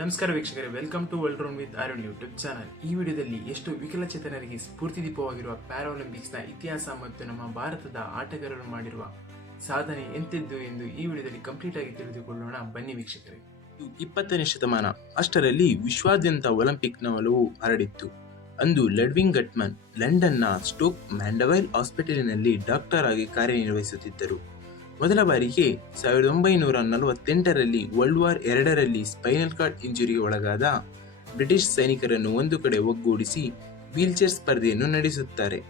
ನಮಸ್ಕಾರ ವೀಕ್ಷಕರೇ, welcome to world round with Arun YouTube channel. ಈ ವಿಡಿಯೋದಲ್ಲಿ ಎಷ್ಟು ವಿಕಲಚೇತನರಿಗೆ ಸ್ಫೂರ್ತಿ ದೀಪವಾಗಿರುವ ಪ್ಯಾರಾಒಲಿಂಪಿಕ್ಸ್ನ ಇತಿಹಾಸ ಮತ್ತು ನಮ್ಮ ಭಾರತದ ಆಟಗಾರರು ಮಾಡಿರುವ ಸಾಧನೆ ಎಂತೆದ್ದು ಎಂದು ಈ ವಿಡಿಯೋದಲ್ಲಿ ಕಂಪ್ಲೀಟ್ ಆಗಿ ತಿಳಿದುಕೊಳ್ಳೋಣ. ಬನ್ನಿ ವೀಕ್ಷಕರೇ. 20ನೇ ಶತಮಾನ ಅಷ್ಟರಲ್ಲಿ ವಿಶ್ವಾದ್ಯಂತ ಒಲಿಂಪಿಕ್ನ ಒಲವು ಹರಡಿತ್ತು. ಅಂದು ಲಡ್ವಿಗ್ ಗಟ್ಮನ್ ಲಂಡನ್ನ ಸ್ಟೋಕ್ ಮ್ಯಾಂಡವೈಲ್ ಹಾಸ್ಪಿಟಲಿನಲ್ಲಿ ಡಾಕ್ಟರ್ ಆಗಿ ಕಾರ್ಯನಿರ್ವಹಿಸುತ್ತಿದ್ದರು. ಮೊದಲ ಬಾರಿಗೆ 1948ರಲ್ಲಿ world war II spinal cord ಇಂಜುರಿಗೆ ಒಳಗಾದ ಬ್ರಿಟಿಷ್ ಸೈನಿಕರನ್ನು ಒಂದು ಕಡೆ ಒಗ್ಗೂಡಿಸಿ ವೀಲ್ಚೇರ್ ಸ್ಪರ್ಧೆಯನ್ನು ನಡೆಸುತ್ತಾರೆ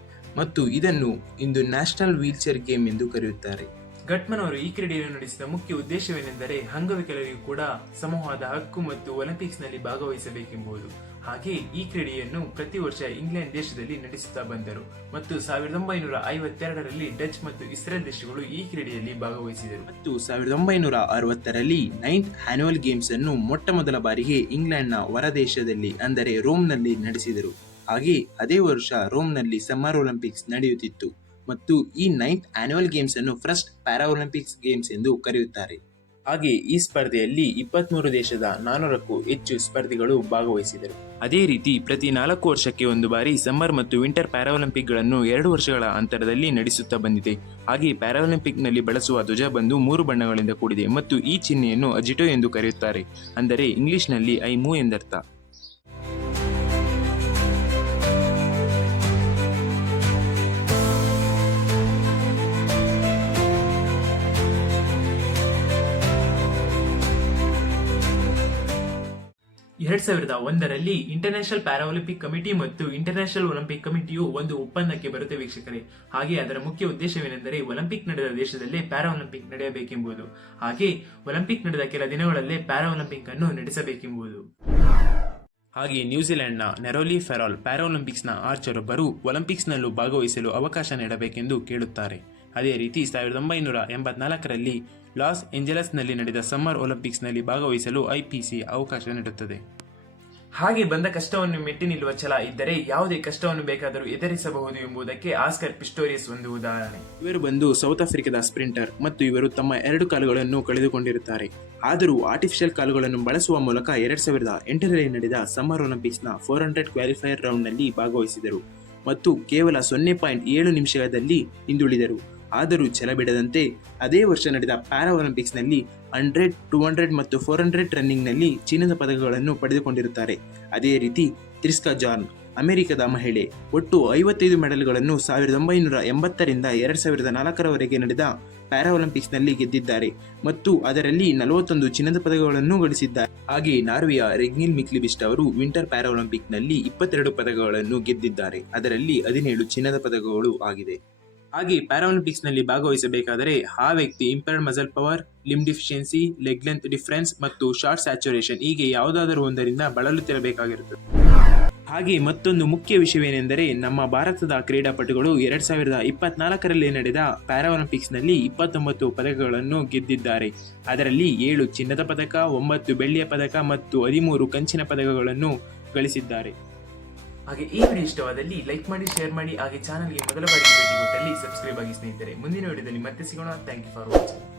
ಮತ್ತು ಇದನ್ನು ಇಂದು ನ್ಯಾಷನಲ್ ವೀಲ್ಚೇರ್ ಗೇಮ್ ಎಂದು ಕರೆಯುತ್ತಾರೆ. ಗಟ್ಮನ್ ಅವರು ಈ ಕ್ರೀಡೆಯನ್ನು ನಡೆಸಿದ ಮುಖ್ಯ ಉದ್ದೇಶವೇನೆಂದರೆ ಅಂಗವಿಕಲರಿಗೂ ಕೂಡ ಸಮೂಹದ ಹಕ್ಕು ಮತ್ತು ಒಲಿಂಪಿಕ್ಸ್ನಲ್ಲಿ ಭಾಗವಹಿಸಬೇಕೆಂಬುದು. ಹಾಗೆ ಈ ಕ್ರೀಡೆಯನ್ನು ಪ್ರತಿ ವರ್ಷ ಇಂಗ್ಲೆಂಡ್ ದೇಶದಲ್ಲಿ ನಡೆಸುತ್ತಾ ಬಂದರು ಮತ್ತು 1952ರಲ್ಲಿ ಡಚ್ ಮತ್ತು ಇಸ್ರೇಲ್ ದೇಶಗಳು ಈ ಕ್ರೀಡೆಯಲ್ಲಿ ಭಾಗವಹಿಸಿದರು ಮತ್ತು 1960ರಲ್ಲಿ 9th ಆನ್ಯುವಲ್ ಗೇಮ್ಸ್ ಅನ್ನು ಮೊಟ್ಟ ಮೊದಲ ಬಾರಿಗೆ ಇಂಗ್ಲೆಂಡ್ನ ಹೊರದೇಶದಲ್ಲಿ ಅಂದರೆ ರೋಮ್ನಲ್ಲಿ ನಡೆಸಿದರು. ಹಾಗೆ ಅದೇ ವರ್ಷ ರೋಮ್ನಲ್ಲಿ ಸಮ್ಮರ್ ಒಲಿಂಪಿಕ್ಸ್ ನಡೆಯುತ್ತಿತ್ತು ಮತ್ತು ಈ 9th ಆನ್ಯುವಲ್ ಗೇಮ್ಸ್ ಅನ್ನು ಫಸ್ಟ್ ಪ್ಯಾರಾಒಲಿಂಪಿಕ್ಸ್ ಗೇಮ್ಸ್ ಎಂದು ಕರೆಯುತ್ತಾರೆ. ಹಾಗೆ ಈ ಸ್ಪರ್ಧೆಯಲ್ಲಿ 23 ದೇಶದ 400ಕ್ಕೂ ಹೆಚ್ಚು ಸ್ಪರ್ಧಿಗಳು ಭಾಗವಹಿಸಿದರು. ಅದೇ ರೀತಿ ಪ್ರತಿ 4 ವರ್ಷಕ್ಕೆ ಒಂದು ಬಾರಿ ಸಮ್ಮರ್ ಮತ್ತು ವಿಂಟರ್ ಪ್ಯಾರಾಒಲಿಂಪಿಕ್ಗಳನ್ನು 2 ವರ್ಷಗಳ ಅಂತರದಲ್ಲಿ ನಡೆಸುತ್ತಾ ಬಂದಿದೆ. ಹಾಗೆ ಪ್ಯಾರಾಒಲಿಂಪಿಕ್ನಲ್ಲಿ ಬಳಸುವ ಧ್ವಜ ಬಂದು 3 ಬಣ್ಣಗಳಿಂದ ಕೂಡಿದೆ ಮತ್ತು ಈ ಚಿಹ್ನೆಯನ್ನು ಅಜಿಟೋ ಎಂದು ಕರೆಯುತ್ತಾರೆ, ಅಂದರೆ ಇಂಗ್ಲಿಷ್ನಲ್ಲಿ ಐ ಮೂವ್ ಎಂದರ್ಥ. ಎರಡ್ 2001ರಲ್ಲಿ ಇಂಟರ್ನ್ಯಾಷನಲ್ ಪ್ಯಾರಾಒಲಿಂಪಿಕ್ ಕಮಿಟಿ ಮತ್ತು ಇಂಟರ್ನ್ಯಾಷನಲ್ ಒಲಿಂಪಿಕ್ ಕಮಿಟಿಯು ಒಂದು ಒಪ್ಪಂದಕ್ಕೆ ಬರುತ್ತೆ ವೀಕ್ಷಕರೇ. ಹಾಗೆ ಅದರ ಮುಖ್ಯ ಉದ್ದೇಶವೇನೆಂದರೆ ಒಲಿಂಪಿಕ್ ನಡೆದ ದೇಶದಲ್ಲೇ ಪ್ಯಾರಾಒಲಿಂಪಿಕ್ ನಡೆಯಬೇಕೆಂಬುದು. ಹಾಗೆ ಒಲಿಂಪಿಕ್ ನಡೆದ ಕೆಲ ದಿನಗಳಲ್ಲೇ ಪ್ಯಾರಾಒಲಿಂಪಿಕ್ ಅನ್ನು ನಡೆಸಬೇಕೆಂಬುದು. ಹಾಗೆ ನ್ಯೂಜಿಲೆಂಡ್ನ ನೆರೋಲಿ ಫೆರಾಲ್ ಪ್ಯಾರಾಒಲಿಂಪಿಕ್ಸ್ನ ಆರ್ಚರೊಬ್ಬರು ಒಲಿಂಪಿಕ್ಸ್ನಲ್ಲೂ ಭಾಗವಹಿಸಲು ಅವಕಾಶ ನೀಡಬೇಕೆಂದು ಕೇಳುತ್ತಾರೆ. ಅದೇ ರೀತಿ 1984ರಲ್ಲಿ ಲಾಸ್ ಏಂಜಲಸ್ನಲ್ಲಿ ನಡೆದ ಸಮ್ಮರ್ ಒಲಿಂಪಿಕ್ಸ್ನಲ್ಲಿ ಭಾಗವಹಿಸಲು IPC ಅವಕಾಶ ನೀಡುತ್ತದೆ. ಹಾಗೆ ಬಂದ ಕಷ್ಟವನ್ನು ಮೆಟ್ಟಿ ನಿಲ್ಲುವ ಛಲ ಇದ್ದರೆ ಯಾವುದೇ ಕಷ್ಟವನ್ನು ಬೇಕಾದರೂ ಎದುರಿಸಬಹುದು ಎಂಬುದಕ್ಕೆ ಆಸ್ಕರ್ ಪಿಸ್ಟೋರಿಯಸ್ ಒಂದು ಉದಾಹರಣೆ. ಇವರು ಬಂದು ಸೌತ್ ಆಫ್ರಿಕಾದ ಸ್ಪ್ರಿಂಟರ್ ಮತ್ತು ಇವರು ತಮ್ಮ 2 ಕಾಲುಗಳನ್ನು ಕಳೆದುಕೊಂಡಿರುತ್ತಾರೆ. ಆದರೂ ಆರ್ಟಿಫಿಷಿಯಲ್ ಕಾಲುಗಳನ್ನು ಬಳಸುವ ಮೂಲಕ 2008ರಲ್ಲಿ ನಡೆದ ಸಮ್ಮರ್ ಒಲಿಂಪಿಕ್ಸ್ನ 400 ಕ್ವಾಲಿಫೈಯರ್ ರೌಂಡ್ನಲ್ಲಿ ಭಾಗವಹಿಸಿದರು ಮತ್ತು ಕೇವಲ 0.7 ನಿಮಿಷದಲ್ಲಿ ಹಿಂದುಳಿದರು. ಆದರೂ ಛಲ ಬಿಡದಂತೆ ಅದೇ ವರ್ಷ ನಡೆದ ಪ್ಯಾರಾ ಒಲಿಂಪಿಕ್ಸ್ನಲ್ಲಿ 100, 200 ಮತ್ತು 400 ರನ್ನಿಂಗ್ನಲ್ಲಿ ಚಿನ್ನದ ಪದಕಗಳನ್ನು ಪಡೆದುಕೊಂಡಿರುತ್ತಾರೆ. ಅದೇ ರೀತಿ ತ್ರಿಸ್ಕಾ ಜಾನ್ ಅಮೆರಿಕದ ಮಹಿಳೆ ಒಟ್ಟು 55 ಮೆಡಲ್ಗಳನ್ನು 1980ರಿಂದ 2004ರವರೆಗೆ ನಡೆದ ಪ್ಯಾರಾ ಒಲಿಂಪಿಕ್ಸ್ನಲ್ಲಿ ಗೆದ್ದಿದ್ದಾರೆ ಮತ್ತು ಅದರಲ್ಲಿ 41 ಚಿನ್ನದ ಪದಕಗಳನ್ನು ಗಳಿಸಿದ್ದಾರೆ. ಹಾಗೆ ನಾರ್ವೆಯ ರೆಗ್ನಿಲ್ ಮಿಕ್ಲಿಬಿಸ್ಟ್ ಅವರು ವಿಂಟರ್ ಪ್ಯಾರಾ ಒಲಿಂಪಿಕ್ನಲ್ಲಿ 22 ಪದಕಗಳನ್ನು ಗೆದ್ದಿದ್ದಾರೆ. ಅದರಲ್ಲಿ 17 ಚಿನ್ನದ ಪದಕಗಳು ಆಗಿದೆ. ಹಾಗೆ ಪ್ಯಾರಾಒಲಿಂಪಿಕ್ಸ್ನಲ್ಲಿ ಭಾಗವಹಿಸಬೇಕಾದರೆ ಆ ವ್ಯಕ್ತಿ impaired muscle power, limb deficiency, leg length difference ಮತ್ತು ಶಾರ್ಟ್ ಸ್ಯಾಚುರೇಷನ್ ಹೀಗೆ ಯಾವುದಾದರೂ ಒಂದರಿಂದ ಬಳಲುತ್ತಿರಬೇಕಾಗಿರುತ್ತದೆ. ಹಾಗೆ ಮತ್ತೊಂದು ಮುಖ್ಯ ವಿಷಯವೇನೆಂದರೆ ನಮ್ಮ ಭಾರತದ ಕ್ರೀಡಾಪಟುಗಳು 2024ರಲ್ಲಿ ನಡೆದ ಪ್ಯಾರಾಒಲಿಂಪಿಕ್ಸ್ನಲ್ಲಿ 29 ಪದಕಗಳನ್ನು ಗೆದ್ದಿದ್ದಾರೆ. ಅದರಲ್ಲಿ 7 ಚಿನ್ನದ ಪದಕ, 9 ಬೆಳ್ಳಿಯ ಪದಕ ಮತ್ತು 13 ಕಂಚಿನ ಪದಕಗಳನ್ನು ಗಳಿಸಿದ್ದಾರೆ. ಹಾಗೆ ಈ ವಿಡಿಯೋ ಇಷ್ಟವಾದಲ್ಲಿ ಲೈಕ್ ಮಾಡಿ, ಶೇರ್ ಮಾಡಿ, ಹಾಗೆ ಚಾನಲ್ಗೆ ಮೊದಲ ಬಾರಿಗೆ ಭೇಟಿ ಕೊಟ್ಟಲ್ಲಿ ಸಬ್ಸ್ಕ್ರೈಬ್ ಆಗಿ ಸ್ನೇಹಿತರೆ. ಮುಂದಿನ ವಿಡಿಯೋದಲ್ಲಿ ಮತ್ತೆ ಸಿಗೋಣ. Thank you for watching.